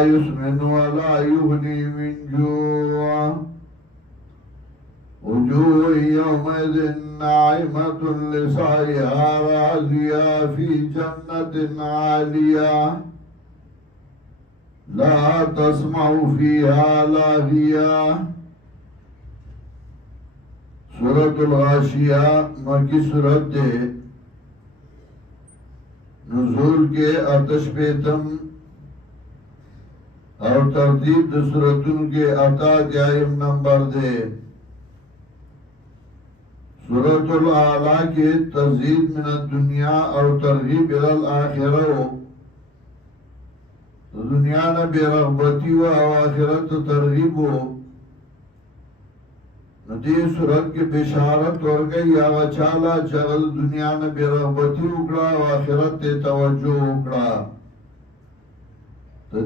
يسمن ولا يغني من جوع وجوه يومئذ ناعمة لسعيها راضية في جنة عالية لا تسمع فيها لاغية. سورة الغاشیہ مکی سورت دے، نزول کے آتش پیتم اور ترتیب دے سورتن کے اتادیائم نمبر دے. سورة الاعلی کے تزید من الدنیا اور ترغیب الالآخرہ، دنیا نہ بے رغبتی و آخرت ترغیب ہو. ندی صورت کی بشارت ورگئی آغا چالا چغل دنیا نہ بے رغبتی اکڑا و آخرت تے توجہ اکڑا.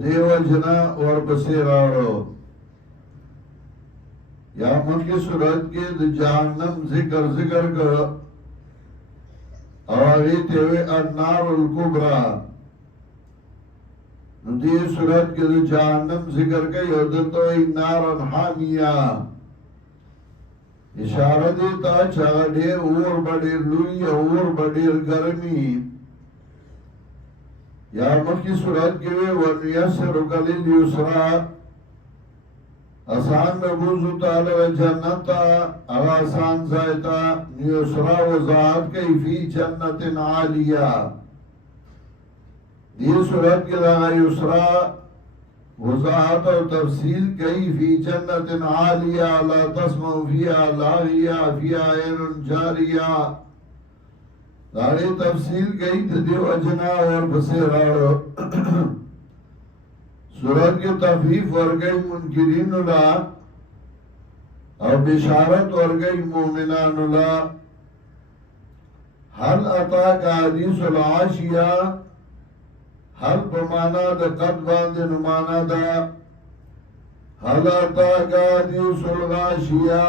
دیو جنا اور بسی راڑو یا مکی صورت کے جہنم ذکر کر آغی تیوے النار الکبرى. ندی صورت کے جہنم ذکر کئی ادتوئی نارا حامیہ، اشارہ دیتا چاڑے اور بڑیر لوئی اور بڑیر گرمی. یا مکی صورت کے وَنُيَسِّرُكَ لِلْيُسْرَى، آسان نبوزو تعالی جنتا آسان زائتا نیسرا وضاحت کئی فی جنت عالیہ. یہ صورت کے لگا یسرا وضاحت اور تفصیل کئی فی جنت عالیہ لا تسمع فیہا لاغیہ فیہا عین جاریہ. داغی تفصیل کئی تدیو اجنا اور بسیراڑو. صورت کے تخفیف ورگئی منکرین اللہ اور بشارت ورگئی مومنان اللہ. حل اتاک حدیث العاشیہ، حل پمانا دا قد باندے نمانا دا. حل اتاک حدیث الغاشیہ،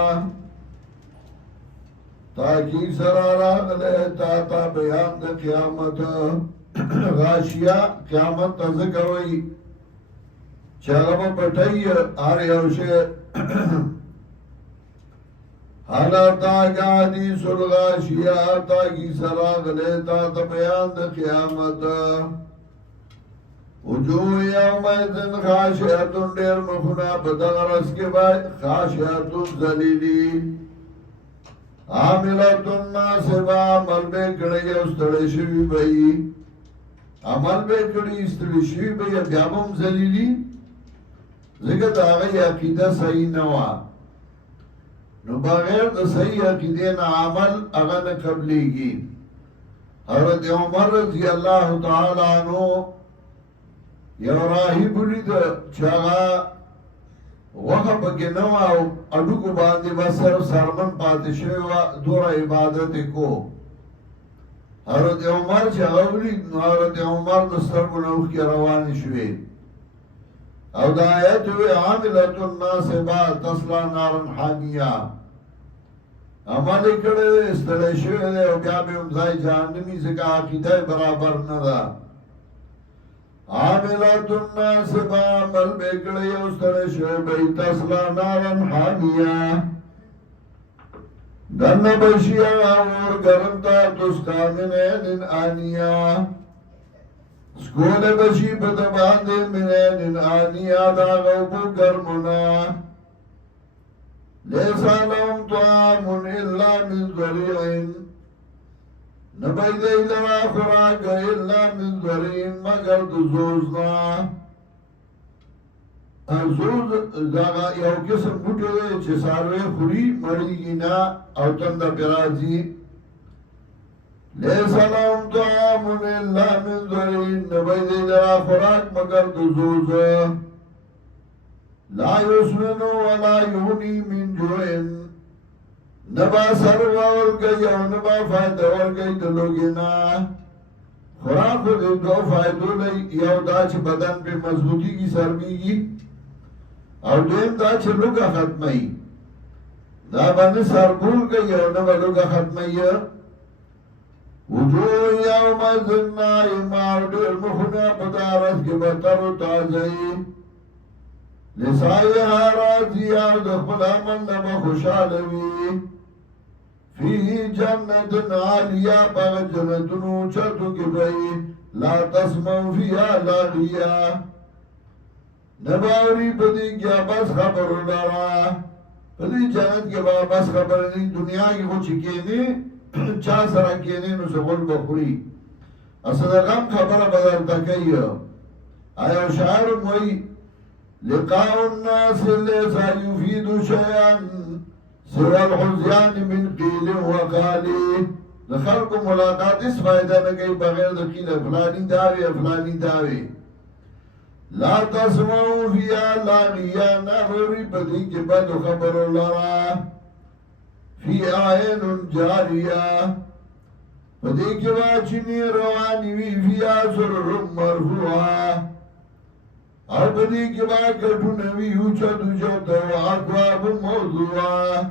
تاکی سرارا تا بیان دا قیامت. غاشیہ قیامت تذکر ہوئی چاگم پٹھئی آرے اوشے. حل اتاک حدیث الغاشیہ، تاکی سراغ لیتا تا بیان دا قیامت. وجوہ یومئذن خاشعتن، دیر مخنا بدغرس کے بعد خاشعتن ذلیلی. عاملتن ناصبہ، عمل بے کڑی استڑی شوی بئی، عمل بے کڑی استڑی شوی بئی بیابم ذلیلی. ذکر آغای عقیدہ صحیح نوا نو بغیر دا صحیح عقیدے نا عمل اغن قبلی گی. حضرت عمر رضی اللہ تعالیٰ عنہ یو راہی بولی دا چاگا وقت پکی نوا اڈو کو باندے بس صرف سرمن پاتے شوی دورا عبادت کو. حضرت عمر چاگا بولی حضرت عمر دستر بناوخ کی روانی شوی. او دا آیت ہوئے عاملت الناصبہ تصلا نارن حامیہ. عمل اکڑے استڑے شوئے دے او بیا بے امزائی جہنمی سے کہا عقیدہ برابر ندا. عاملت الناصبہ، عمل بے کڑے استڑے شوئے بئی تصلا نارن حامیہ. دن بشیہ اور گرمتا تسکا من عین آنیہ، سکول بشی بدباندے من عین آنیہ دا غوبو گرمنا. لیسا لهم طعام الا من ذریعین، نبی دے لرا خوراک الا من ذریعین مگر دزوزنا. زوز داغا یو قسم بوٹو دے چه ساروے خوری مری گینا او تند پیرازی. لیسا لهم طعام الا من ذریعین، نبی دے لرا خوراک مگر دزوز. لا یسمن ولا یغنی من جوعن، نبا سروا ورگئی او نبا فائدہ ورگئی دلوگینا. خوراک دے دو فائدو لئی، یو دا چھ بدن پہ مضبوطی کی سرمی گی اور دویم دا چھ لگا ختمی. دا بند سربول گئی او نبا لگا ختمی. وجوه یومئذ ناعمه او ډېر مخونه په دا ورځ کې به تر و تازه وي لسعیها راضیه او د خپل عمل نه به خوشحاله وي فی جنت عالیه په هغه جنتونو اوچتو کې به لا تسمع فیها لاغیه نه به اوري په دې کې بس خبرو لره په دې جنت کې به بس خبره نه دنیا کې خو چې کېنې چا سره کېنې نو سغول به خوري اصل غم خبره به درته کوي آیا شاعر وایي لقاء الناس ليس يفيد شيئا سوى الحزيان من قيل وقال د خلق ملاقات اس فائدہ نه کوي بغیر د قیل فلانی داوي لا تسمعوا فيها لاغيا نهري بدي کې بد خبر لرا في عين جاريه بدي کې واچني رواني وي فيها سرر مرفوعه او بدی کی با کٹو نوی اوچا دوچا تو اقواب موضوعا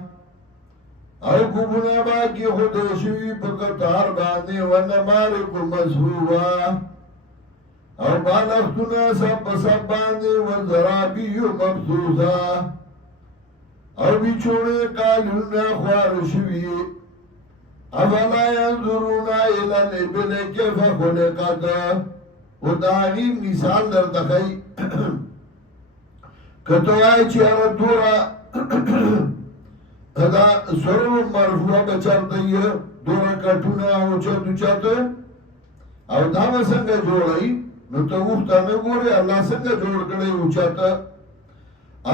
او کبنا با کی خودشوی پکتار باندے ونمارک مصفوعا او بالختنا سب باندے وزرابی مبسوسا او بیچونے قالونا خوارشوی افلا ینظرون الى الابل کیف خلقت و داغی مثال در دخی کتوائی چی ارد دورا دا سرور مرفوع بچرتی دورا کٹونا او چرتو چرت او داما سنگا جوڑائی نو تا اوختا نگوری اللہ سنگا جوڑ کڑی اوچت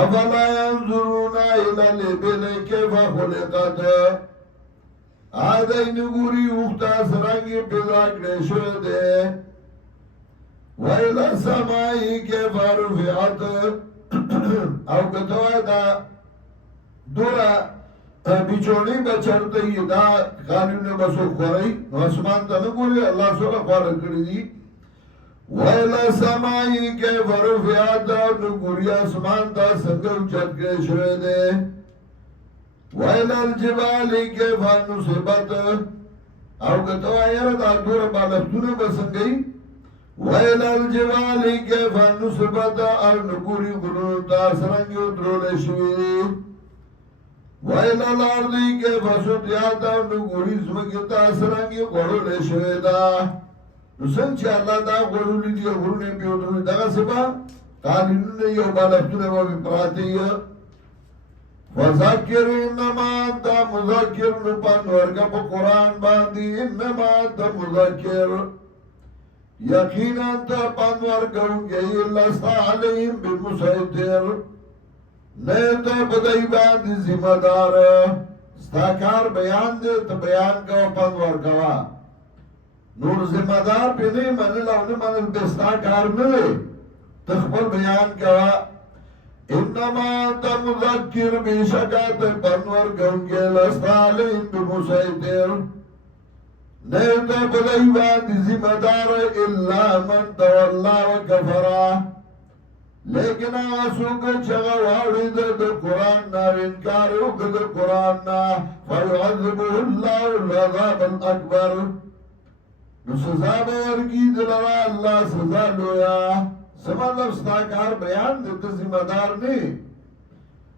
افلا ینظرون الى الابل کیف خلقت آدائی نگوری اوختا سرنگی پیدا کڑی شده وَإِلَى السَّمَاءِ كَيْفَ رُفِعَتْ او کتوه دا دورا بیچونی بچرتی دا خالیون بسو خوری نو اسمان تا نگوری اللہ سورا خوارا کردی وَإِلَى السَّمَاءِ كَيْفَ رُفِعَتْ نگوری اسمان تا سنگل چت کے شوئے دے وَإِلَى الْجِبَالِ كَيْفَ نُصِبَتْ او کتوه یر دا دورا بالفتون بسنگئی وَإِلَى الْجِبَالِ كَيْفَ نُصِبَتْ او نگوری غرون تا سرنگی اترول شوی وَإِلَى الْأَرْضِ كَيْفَ سُطِحَتْ او نگوری زمکی تا سرنگی غرول شوی دا نسنگ چه اللہ دا غرولی دی غرون پیوترون دا سبا قانونون یو بالفتون و بپراتی فَذَكِّرْ اِنَّمَا اَنْتَ مُذَكِّرْ نُپان ورگا پا قرآن باندی اِنَّمَا اَنْتَ مُذَكِّرْ یقینا تا پانور کرونگی لستا علیہم بمسیطر نیتا بدائی باندی ذمہ دار ستاکار بیان دے تا بیان کوا پانور کوا نور ذمہ دار پی نہیں منل او نمانل بستاکار نلے تخبر بیان کوا انما تا مذکر بیشکات پانور کرونگی لستا علیہم بمسیطر نیتا بدائی باندی ذمہ دار الا من تولا و کفرا لیکن آسوک چگا واری دا قرآن نا انکاریو کد قرآن نا فیعذبو اللہ العذاب الاکبر نو سزا بورگی دلرا اللہ سزا لویا سمان لفستاکار بیان دیتا ذمہ دار نی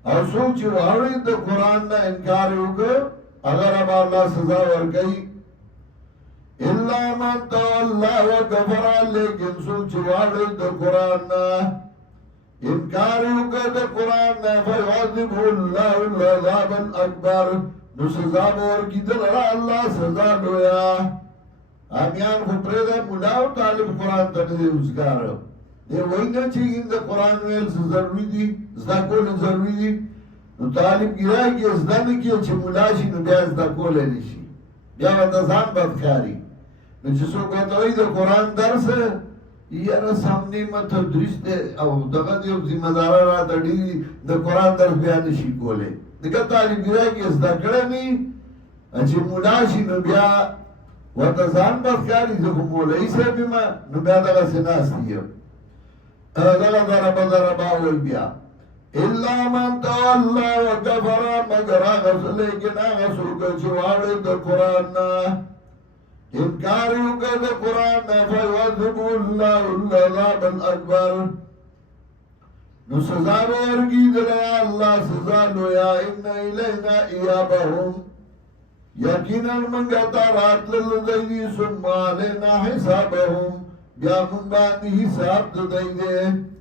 آسوک چی واری دا قرآن نا انکاریو کد اگر اب اللہ سزا ورگئی الا من تولا و کفرا لیکن سوچ وارد دا قرآن انکاریو کا دا قرآن فیعذبه اللہ العذاب الاکبر نو سزا بورکی دلرا اللہ سزا لویا آمیان خو پریده ملاو طالب قرآن تنده اسکار دے وہی نا چیگین دا قرآن ویل سے ضروری دی ازدا کول ضروری دی نو طالب گرائی که ازدا نکی چه ملاشی نو بیا ازدا کول نشی بیا وطا زان بدکاری نو چسو کتوئی دا قرآن درس یارا سامنی ما تدریس دے او دقا دیو ذمہ دارا را تڑی دا قرآن درس بیا نشی کولے دکا طالب گرائی که ازدا کرنی اچه ملاشی نو بیا وطا زان بدکاری زخو مولائی سے بیما نو بیا دقا سناس دیم دقا ضربا اول بیا الا من تولا و کفر مگر آغا لیکن آغا سوکا چوارد دا قرآن نا انکار یو که د قرآن فیعذبه الله العذاب الاکبر نو سزا ورگی دلیا اللہ سزا لویا ان الینا ایابهم یقینا منگا تارات للدیدی ثم علینا حسابهم بیا من باندی حساب ددیده